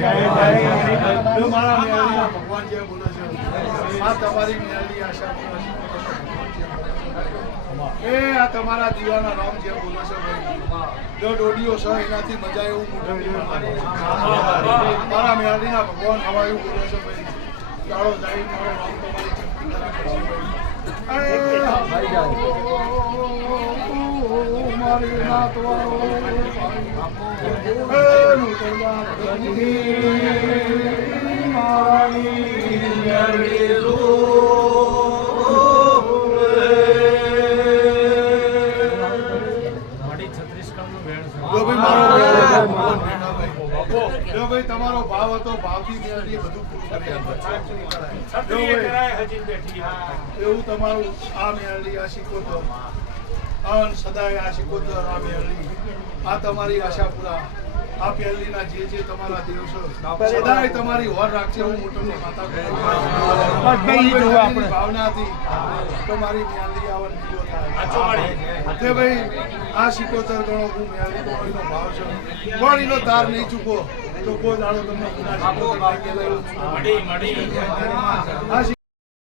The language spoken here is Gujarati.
મારા મેળવીના ભગવાન જે બોલો છો આ તમારી મેળવી આશા એ આ તમારા દીવાના રામ જે બોલો છો ભાઈ જો ડોડીઓ છે એનાથી મજા એવું મોટું મારા મેળવીના ભગવાન હવાયું બોલો છો ભાઈ ચાલો જાય મારો રામ તમારી મારી નાત તમારો ભાવ હતો ભાવથી મેળવી બધું પૂરું કરી એવું તમારું આ મેળવી આ શીખોતર અન સદાય આ શીખોતર આ મેળવી આ તમારી આશા પૂરા આ પહેલીના જે તમારા દિવસો સદાય તમારી હોર રાખશે હું મોટોની માતા ભાવનાથી તમારી મેળવી આવન દીવો થાય તે ભાઈ આ શીખોતર ગણો હું મેળવી ગણોનો ભાવ છે ગણીનો તાર નહીં ચૂકો તો કોઈ દાડો તમને